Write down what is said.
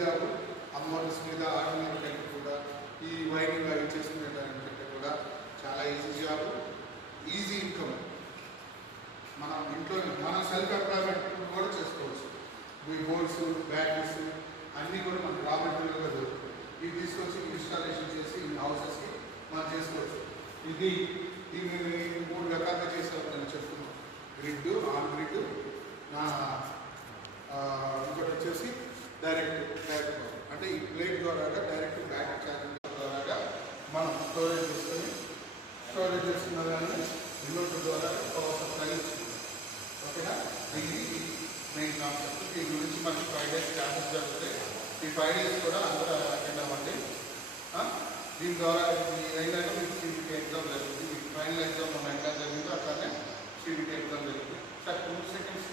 Job. ఆ Motors మీద auto మీద కంటే కూడా ఈ వైరింగ్ అవి చేసుకునేదానికంటే కూడా చాలా ఈజీ జాబ్, ఈజీ ఇన్కమ్. మనం ఇంట్లో మనం సెల్ఫ్ ఎంప్లాయ్మెంట్ కూడా చేసుకోవచ్చు. ఈ బోర్డ్స్, బ్యాటరీస్ అన్నీ కూడా మనకు రా మెటీరియల్గా దొరుకుతుంది. ఇవి తీసుకొచ్చి ఇన్స్టాలేషన్ చేసి హౌసెస్కి మనం చేసుకోవచ్చు. ఇది దీన్ని 3 రకాలుగా చేసేవాళ్ళు నేను చెప్తున్నాను. గ్రిడ్, ఆన్ గ్రిడ్, ఇంకోటి వచ్చేసి డైరెక్ట్ అంటే ఈ ప్లేట్ ద్వారా డైరెక్ట్ బ్యాటరీ ఛార్జింగ్ ద్వారా మనం స్టోరేజ్ చేసుకున్న దాన్ని ఇన్వర్టర్ ద్వారా పవర్ సప్లై ఇచ్చింది. ఓకేనా? ఇది మెయిన్ కాన్సెప్ట్. దీని గురించి మనకి 5 days క్లాసెస్ జరుగుతాయి. ఈ 5 days కూడా అందరూ అటెండ్ అవ్వండి. దీని ద్వారా అయినాక మీకు CBT ఎగ్జామ్ జరుగుతుంది. మీకు ఫైనల్ ఎగ్జామ్ మన ఎట్లా జరిగిందో అట్లానే CBT ఎగ్జామ్ జరుగుతుంది. Sir 2 seconds